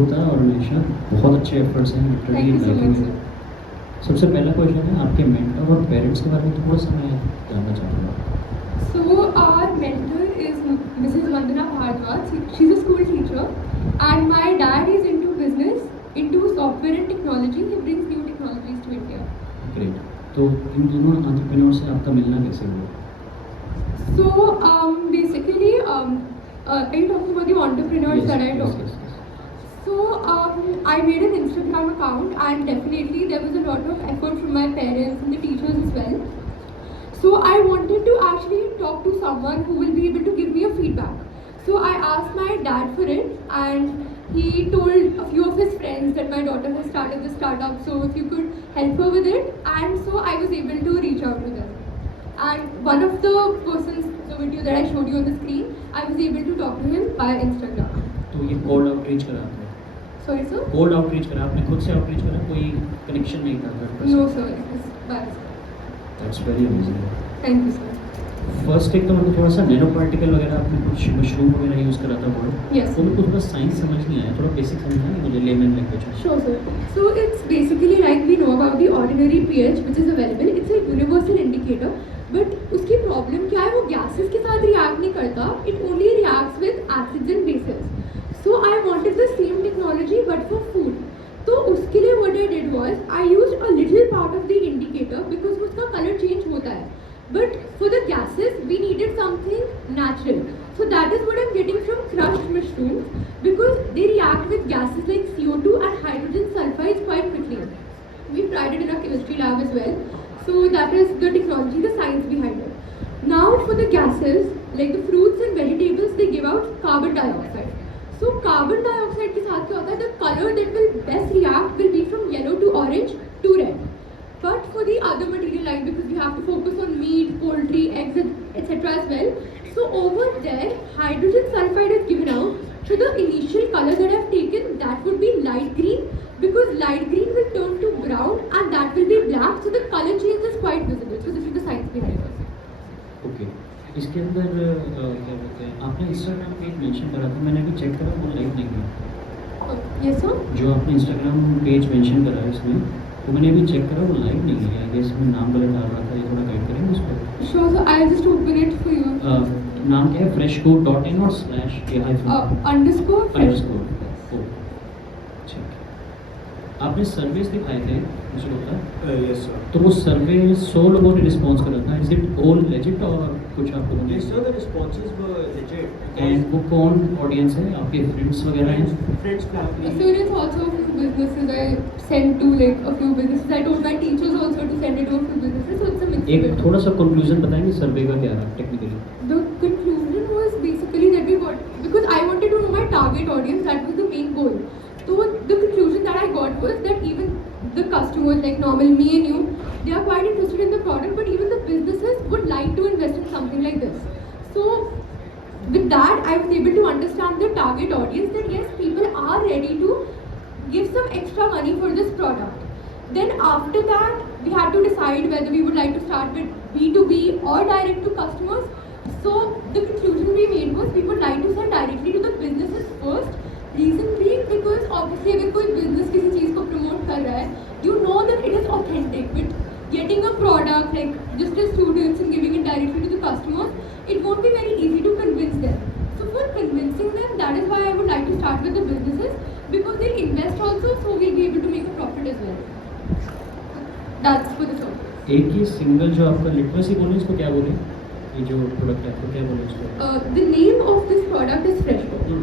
होता है और हमेशा बहुत अच्छे एफर्ट्स हैं Thank literally you so liking much, है। sir. सबसे पहला क्वेश्चन है आपके मेंटर और पेरेंट्स के बारे में थोड़ा सा मैं जानना चाहूँगा। So our mentor is Mrs. Vandana Bhardwaj. She's a school teacher, and my dad is into business, into software and technology. He brings new technologies to India. Great. तो इन दोनों एंटरप्रेन्योर से आपका मिलना कैसे हुआ? So basically, are you talking about the entrepreneurs that I talked? yes. So I made an Instagram account, and definitely there was a lot of effort from my parents and the teachers as well. So I wanted to actually talk to someone who will be able to give me a feedback. So I asked my dad for it, and he told a few of his friends that my daughter has started the startup, so if you could help her with it. And so I was able to reach out to them. And one of the persons, the video that I showed you on the screen, I was able to talk to him via Instagram. तो ये cold outreach करा आपने? Sorry, sir? Cold outreach करा आपने, खुद से outreach करा, कोई कनेक्शन नहीं था घर पर? No, sir. It was by myself. That's very amazing. Thank you, sir. First एक तो मतलब थोड़ा सा नैनो पार्टिकल वगैरह आपने कुछ मशरूम वगैरह यूज़ करा था वर्ड। Yes. तो मेरे को थोड़ा साइंस समझ नहीं आया, थोड़ा बेसिक समझना है मुझे लेमन लैंग्वेज में। Sure, sir. So it's basically like we know about the ordinary pH which is available. It's a universal indicator. But उसकी प्रॉब्लम क्या है, वो गैसेस के साथ रिएक्ट नहीं करता. It only reacts with acids and bases. So I wanted the same technology but for food. तो उसके लिए what I did was I used a little part of the indicator because उसका color change होता है. But for the gases, we needed something natural. So that is what I'm getting from crushed mushrooms because they react with gases like CO2 and hydrogen sulfides quite quickly. We tried it in our chemistry lab as well. So that is the technology, the science behind it. Now for the gases, like the fruits and vegetables, they give out carbon dioxide. So carbon dioxide के साथ क्या होता है? The color that will best react will be from yellow to orange to red. But for the other material like because we have to focus on meat, poultry, eggs, etc. as well. So over there, hydrogen sulfide is given out. So the initial color that I've taken, that would be light green because light green will turn to brown and that will be black. So the color change is quite visible. So this is the science behind it. Okay. इसके अंदर क्या बोलते हैं, आपने Instagram page mention करा था, मैंने अभी चेक करा वो लाइव नहीं है। Yes, sir. जो आपने इंस्टाग्राम पेज मेंशन करा है इसमें, तो मैंने अभी चेक करा वो लाइव नहीं है। आई गेस मैं नाम गलत डाल रहा था, ये थोड़ा गाइड करेंगे उसको? Sure, sir. I'll just open it for you. नाम क्या है? freshco.in और slash के Underscore. अंडरस्कोर। ओ ठीक है। आपने सर्वेस दिखाए थे मुझे होता है? Yes sir. तो वो सर्वे 100 लोगों ने रिस्पॉन्स करा था। इज इट ऑल लेजिट और कुछ आप लोगों ने? Yes sir, the responses were legit. And वो कौन ऑडियंस है? आपके फ्रेंड्स वगैरह हैं? Friends, family. So it's also a few businesses I sent to like a few businesses. I told my teachers also to send it to a few businesses. So it's a mix. एक थोड़ा सा conclusion बताएंगे सर्वे का क्या रहा technically? The conclusion was basically that we got because I wanted to know my target audience. That was the main goal. So the conclusion that I got was that even the customers like normal me and you, they are quite interested in the product, but even the businesses would like to invest in something like this. So with that, I was able to understand the target audience that yes, people are ready to give some extra money for this product. Then after that, we had to decide whether we would like to start with B2B or direct to customers. So the conclusion we made was we would like to sell directly to the businesses first. Reason being because obviously अगर कोई business किसी चीज़ को promote कर रहा है, you know that it is authentic. But getting a product like just as students and giving it directly to the customers, it won't be very easy to convince them. So for convincing them, that is why I would like to start with the businesses because they invest also, so we'll be able to make a profit as well. That's for the service. एक ये single जो आपका literacy बोले इसको क्या बोले? ये जो प्रोडक्ट है आपको क्या बोले इसको? The name of this product is Freshco. जो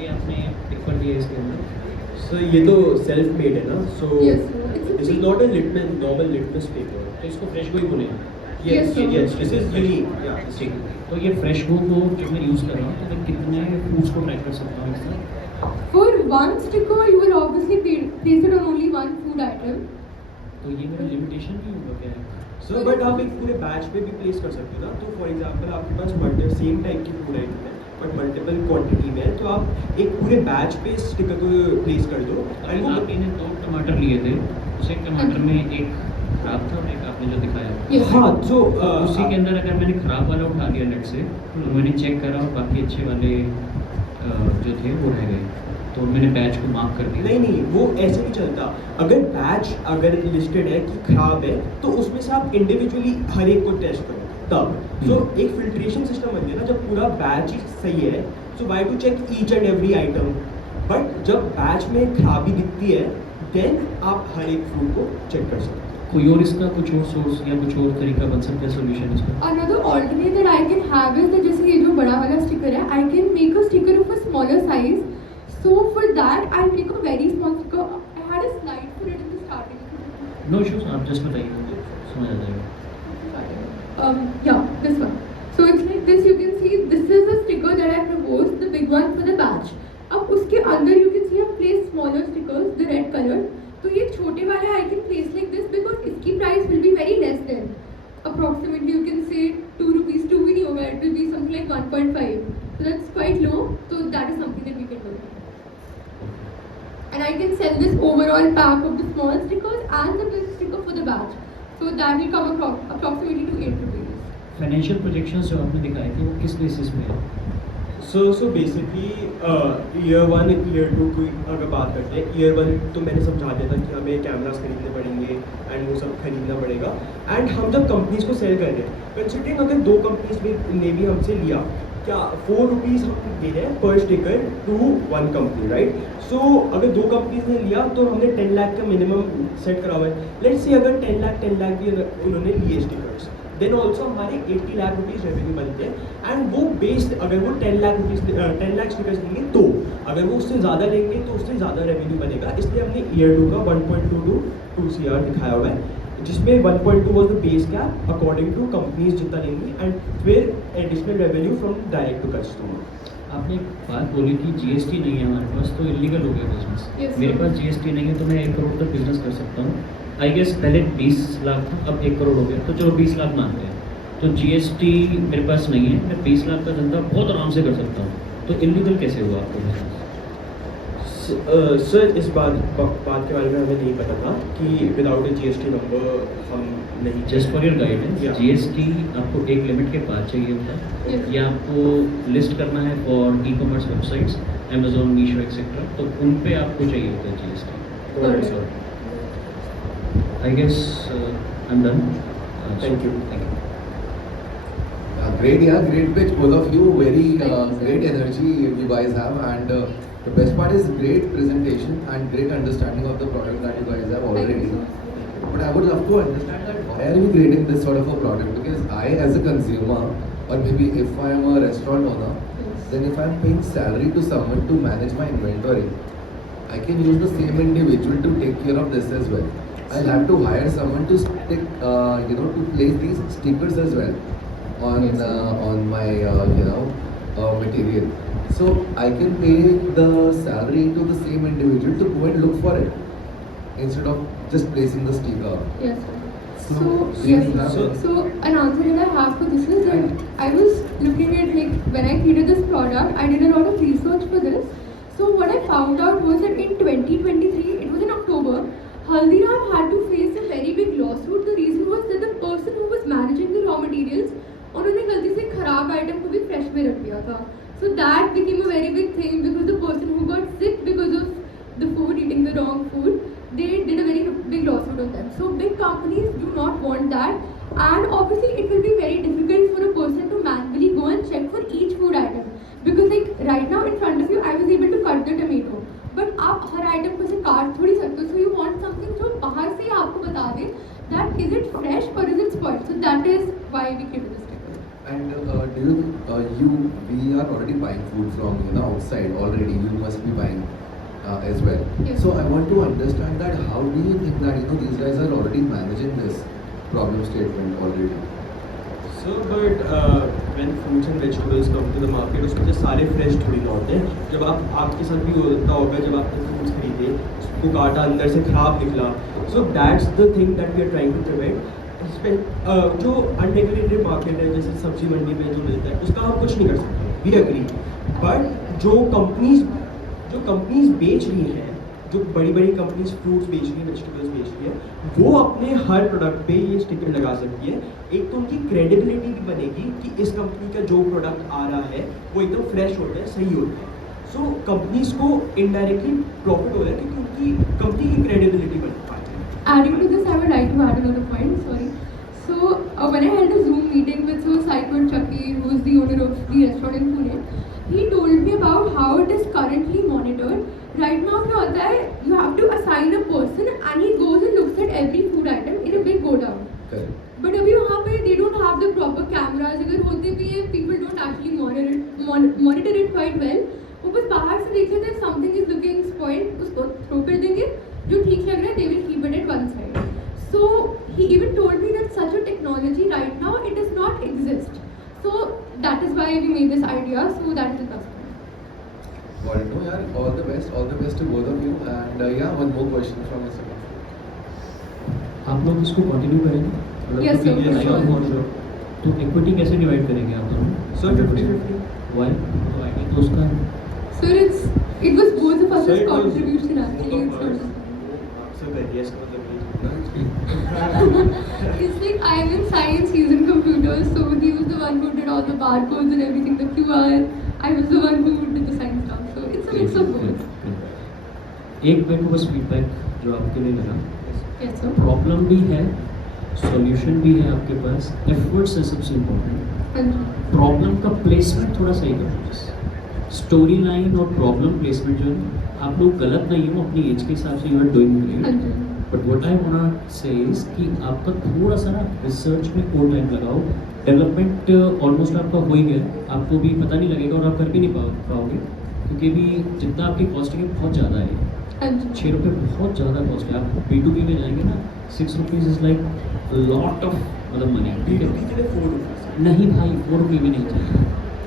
ये आपने टिक कर दिया इसके अंदर, So ये तो self made है ना? So Yes, sir. It's a this is not a litmus, normal litmus paper. तो इसको फ्रेश गो ही बोले। Yes, sir. Yes, this is unique. Yeah, this ठीक is है। तो ये फ्रेश गो को जब मैं यूज़ कर रहा हूँ तो मैं कितने फूड्स को ट्रैक कर सकता हूँ इससे? For one sticker, you will obviously place it on only one food item. तो ये मेरा लिमिटेशन भी होगा क्या है? सर बट आप एक पूरे बैच पे भी प्लेस कर सकते हो ना। तो फॉर एग्जांपल आपके पास मल्टी सेम टाइप की फूड आइटम है बट मल्टीपल क्वांटिटी में है, तो आप एक पूरे बैच पे स्टिकर को प्लेस कर दो। अगर आपने 2 टमाटर लिए थे, उस एक टमाटर में एक खराब था और एक आपने जो दिखाया, Yes. हाँ तो उसी के अंदर अगर मैंने खराब वाला उठा लिया नेट से तो मैंने चेक करा और बाकी अच्छे वाले जो थे वो रह गए, तो मैंने बैच को मार्क कर दिया। नहीं नहीं, वो ऐसे नहीं चलता। अगर बैच अगर लिस्टेड है कि खराब है तो उसमें से आप इंडिविजुअली हर एक को टेस्ट करो तब। सो एक फिल्ट्रेशन सिस्टम बन गया ना, जब पूरा बैच ही सही है, so why to check each and every item. But जब बैच में खराबी दिखती है देन आप हर एक फूड को चेक कर सकते हैं। कोई और इसका कुछ और सोर्स या कुछ और तरीका बन सकता है सोल्यूशन इसका? Another alternate that I can have is that जैसे ये जो बड़ा वाला स्टिकर है, I can make a sticker of a smaller size. So for that I'll make a very small sticker. I had a slide for it in the starting. No issues, आप just बताइए, समझ आ जाएगा। Yeah, this one. So it's like this. You can see this is the sticker that I proposed, the big one for the badge. अब उसके अंदर you can see I've placed smaller stickers, the red color. तो ये छोटे वाले I can place like this because इसकी price will be very less than approximately you can say 2 rupees. 2 भी नहीं होगा, it will be something like 1.5. So that's quite low. So that is something that we can do. And I can sell this overall pack of the small stickers and the big sticker for the badge. So that will come approximately to 8 rupees. Financial projections जो आपने दिखाए थे वो किस basis पे है? So basically year 1 year 2 की अगर बात करते हैं, ईयर 1 तो मैंने समझा दिया था कि हमें कैमरास खरीदने पड़ेंगे एंड वो सब खरीदना पड़ेगा। एंड हम जब कंपनीज को सेल कर रहे हैं, कंसिडरिंग अगर 2 कंपनीज ने भी हमसे लिया, क्या 4 रुपीज़ हम दे रहे हैं पर स्टिकर टू 1 कंपनी, राइट? सो अगर 2 कंपनीज ने लिया तो हमने 10 लाख का मिनिमम सेट करा हुआ है। लेट्स से अगर 10 लाख भी उन्होंने लिए स्टिकर्स, देन ऑल्सो हमारे 80 लाख रुपीज़ रेवेन्यू बनते हैं। एंड वो बेस्ड अगर वो 10 लाख स्टिकर्स लेंगे तो अगर वो उससे ज़्यादा लेंगे तो उससे ज़्यादा रेवेन्यू बनेगा। इसलिए हमने ईयर 2 का 1.2 to 2 CR दिखाया हुआ है, जिसमें 1.2 was the base cap according to companies जितना लेंगी एंड फिर additional revenue from direct to customer. आपने एक बात बोली कि जीएसटी नहीं है हमारे पास तो इलीगल हो गया बिजनेस। Yes, मेरे sir. पास जीएसटी नहीं है तो मैं 1 करोड़ तक बिजनेस कर सकता हूँ। आई गेस पहले 20 लाख था, अब 1 करोड़ हो गया, तो चलो 20 लाख मानते हैं। तो जीएसटी मेरे पास नहीं है, मैं 20 लाख का धंधा बहुत आराम से कर सकता हूँ। तो इलीगल कैसे हुआ आपको बिजनेस? सर इस बात के बारे में हमें नहीं पता था कि विदाउट ए जीएसटी नंबर हम नहीं। Just for your guidance, Yeah. GST आपको एक लिमिट के बाद चाहिए होता है Yes. या आपको लिस्ट करना है for e commerce websites, Amazon, Meesho etcetera, तो उन पे आपको चाहिए होता है GST. Correct, sir. I guess I am done. Thank you. Great, yeah, great pitch, both of you. Very Thank you, sir. great energy you guys have, and the best part is great presentation and great understanding of the product that you guys have Thank already. you so much. But I would love to understand that why are you creating this sort of a product? Because I, as a consumer, or maybe if I am a restaurant owner, Yes. then if I am paying salary to someone to manage my inventory, I can use the same individual to take care of this as well. I'll have to hire someone to stick, to place these stickers as well on my material. So I can pay the salary to the same individual to go and look for it instead of just placing the sticker. Yes, sir. So, So, do you yes, have- so an answer that I have for this is that I was looking at, like, when I created this product, I did a lot of research for this. So what I found out was that in 2023, it was in October, Haldiram had to face a very big lawsuit. The reason was that the person who was managing the raw materials, उन्होंने गलती से खराब item को भी fresh में रख दिया था. So that became a very big thing because the person who got sick because of the food, eating the wrong food, they did a very big lawsuit on them. So big companies do not want that, and obviously it will be very difficult for a person to manually go and check for each food item because like right now in front of you I was able to cut the tomato, but आप हर item को से काट थोड़ी सकते हो. So you want something जो बाहर से ही आपको बता दे that is it fresh or is it spoiled. So that is why we came to this sticker. And we are already buying food from outside already. You must be buying as well. Yes. So I want to understand that how do you think that these guys are already managing this problem statement already? So but when fruits and vegetables come to the market, उसमें से सारे fresh थोड़ी ना होते हैं. जब आपके साथ भी होता होगा, जब आपने फ्रूट्स खरीदे, उसको काटा, अंदर से खराब निकला. So that's the thing that we are trying to prevent. जो अनरेगुलेटेड मार्केट है, जैसे सब्जी मंडी में जो मिलता है, उसका हम कुछ नहीं कर सकते, वी एग्री. बट जो कंपनीज बेच रही हैं, जो बड़ी बड़ी कंपनीज फ्रूट्स बेच रही है, वेजिटेबल्स बेच रही है, वो अपने हर प्रोडक्ट पे ये स्टिकर लगा सकती है. एक तो उनकी क्रेडिबिलिटी भी बनेगी कि इस कंपनी का जो प्रोडक्ट आ रहा है वो एकदम फ्रेश होता है, सही होता है. सो कंपनीज को इनडायरेक्टली प्रॉफिट हो रहा है क्योंकि उनकी कंपनी की क्रेडिबिलिटी बढ़ पाती है. Adding to this, I would like to add another point. Sorry. So when I had a Zoom meeting with Saikot Chakki, who is the owner of the restaurant in Pune, he told me about how it is currently monitored. Right now, क्या होता है? You have to assign a person, and he goes and looks at every food item in a big godown. Correct. But अभी वहाँ पे they don't have the proper cameras. अगर होते भी हैं, people don't actually monitor it quite well. वो बस बाहर से देख लेते हैं, something is looking spoiled, उसको throw कर देंगे. जो ठीक लग रहा है, they will keep it at one side. So he even told me that such a technology right now it does not exist. So that is why we made this idea. So that is the customer. Got it. No, yeah, all the best to both of you. And yeah, one more question from us. आप लोग इसको continue करेंगे मतलब Yes, sir, क्योंकि for like sure. तो equity कैसे divide करेंगे आप दोनों? So 50-50. वाई तो आइडिया तो उसका So it was both of us So it was contribution both actually. of It's us. not- आपसे करिए इसका मतलब It's like I'm in science, he's in computers, so he was the one who did all the barcodes and everything, the QR. I was the one who did the science stuff. So it's a mix of both. एक मेरे को बस feedback जो आपके लिए लगा, Yes, sir. Problem भी है, सॉल्यूशन भी है आपके पास, एफर्ट्स है सबसे इम्पोर्टेंट. हाँ जी. प्रॉब्लम का प्लेसमेंट थोड़ा सही करो. स्टोरी लाइन और प्रॉब्लम प्लेसमेंट जो है आप लोग गलत नहीं हो, अपनी एज के हिसाब से यू आर डूइंग हाँ ग्रेट. जी. But what I want to say is कि आपका थोड़ा सा ना रिसर्च में और टाइम लगाओ. डेवलपमेंट ऑलमोस्ट आपका हो ही गया, आपको भी पता नहीं लगेगा और आप कर भी नहीं पाओगे क्योंकि भी जितना आपकी कॉस्टिंग है बहुत ज़्यादा है. हाँ जी. 6 रुपये बहुत ज़्यादा कॉस्ट है. आप B2B में जाएंगे ना, 6 rupees is like lot of मतलब मनी. ठीक है B2B के लिए 4 रुपीज़. नहीं भाई, 4 रुपये भी नहीं चाहिए,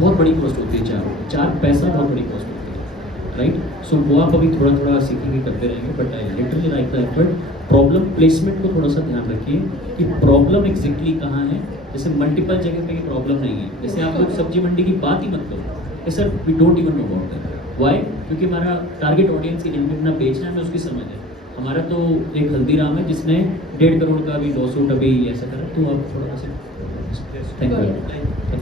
बहुत बड़ी कॉस्ट होती है. 4 पैसा बहुत बड़ी कॉस्ट होती है, राइट. सो वो आप अभी थोड़ा थोड़ा सीखेंगे, करते रहेंगे. But I literally like the effort. Problem placement को थोड़ा सा ध्यान रखिए कि प्रॉब्लम एग्जैक्टली कहाँ है. जैसे मल्टीपल जगह पे ये प्रॉब्लम नहीं है. जैसे आप लोग सब्जी मंडी की बात ही मत करो कि sir we don't even know about that. Why? क्योंकि हमारा टारगेट ऑडियंस इतना बेचना है, हमें उसकी समझ है. हमारा तो एक हल्दीराम है जिसने 1.5 करोड़ का भी लॉसूट अभी ऐसा करा. तो आप थोड़ा सा Yes. Thank Got you. it. Thank you.